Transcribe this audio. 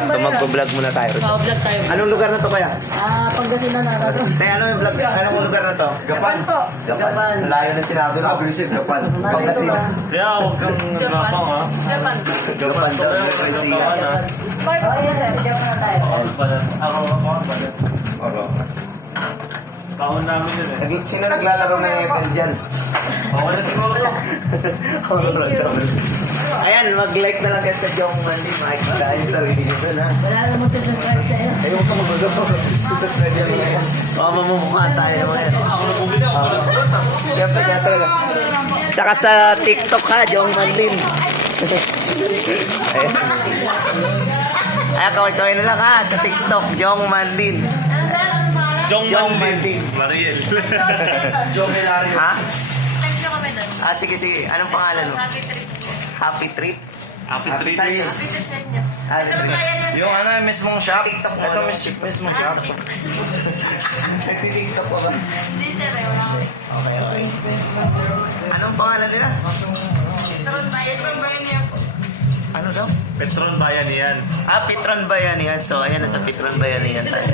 So magpo-vlog muna tayo. Vlog tayo. Anong lugar na to kaya? Pangasinan na natin. Tay, ano yung vlog? Anong lugar na to? Gapan po. Gapan. Layo na sinabi. Sabi ni Sir, Gapan. Pangasinan. Kaya huwag kang nagapang ha. Gapan. Gapan daw. Bye po kayo sir. Gapan na tayo. Taon namin yun eh. Sino naglalaro ng Apple dyan? Bawal na siguro. Thank you. Ayan, mag-like na lang kayo sa Jong Mandy. Makikita yung sarili nito na. Wala naman subscribe sa'yo. Ayaw ka mag-agaw. Subscribe yan mga yan. Baka mamumukha tayo naman yan. Ako na bumili ako. Siyempre, kaya talaga. Tsaka sa TikTok ha, Jong Manlin. Ayan. Ayan, kaway-kaway na lang ha, sa TikTok, Jong Manlin. Jong Jong Manlin. Manlin. Mariel. Jong Hilario. Ha? Nag-vlog kami doon. Ah, sige, sige. Anong pangalan mo? Happy trip. Happy Trip? Happy Trip. Sa'yo. Happy trip sa inyo. Ah, Ito tayo na. Yung ano, mismong shop. Ito mismong shop. Nagtitiktok ko ba? Hindi sir, wala kami. Okay, okay. Anong pangalan nila? Taron tayo. Taron bayan niya po. Ano daw? Petron Bayan yan. Ah, Petron Bayanihan. So, ayan, nasa Petron Bayanihan tayo.